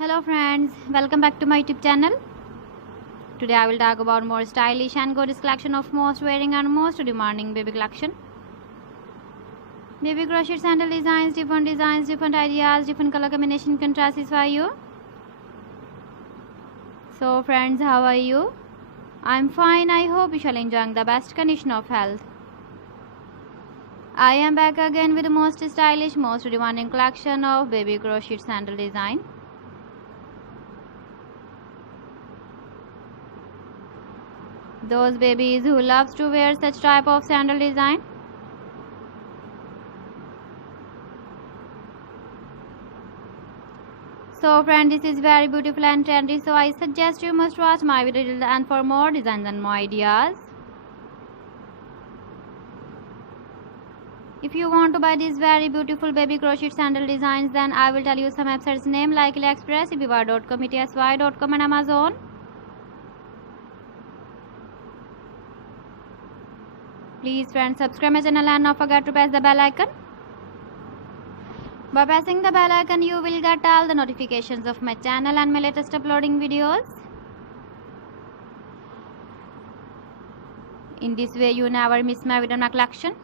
Hello friends, welcome back to my YouTube channel. Today I will talk about more stylish and gorgeous collection of most wearing and most demanding baby collection. Baby crochet sandal designs, different ideas, different color combination can satisfy you. So friends, how are you? I'm fine. I hope you shall enjoy the best condition of health. I am back again with the most stylish, most demanding collection of baby crochet sandal design. Those babies who loves to wear such type of sandal design. So friend, this is very beautiful and trendy, so I suggest you must watch my video till the end for more designs and more ideas. If you want to buy these very beautiful baby crochet sandal designs, then I will tell you some websites name like AliExpress, eBay.com, ETSY.com and Amazon. Please friends, subscribe my channel and not forget to press the bell icon. By pressing the bell icon, you will get all the notifications of my channel and my latest uploading videos. In this way, you never miss my video in my collection.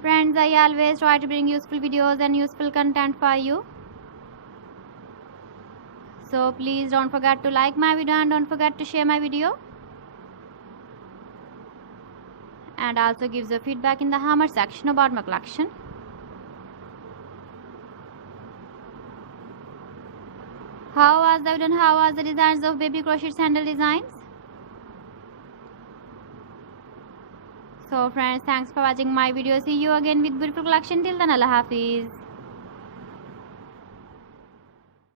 Friends, I always try to bring useful videos and useful content for you. So please don't forget to like my video and don't forget to share my video. And also gives a feedback in the comment section about my collection. How was the video and how was the designs of baby crochet sandal designs? So friends, thanks for watching my video. See you again with beautiful collection. Till then, Allah Hafiz.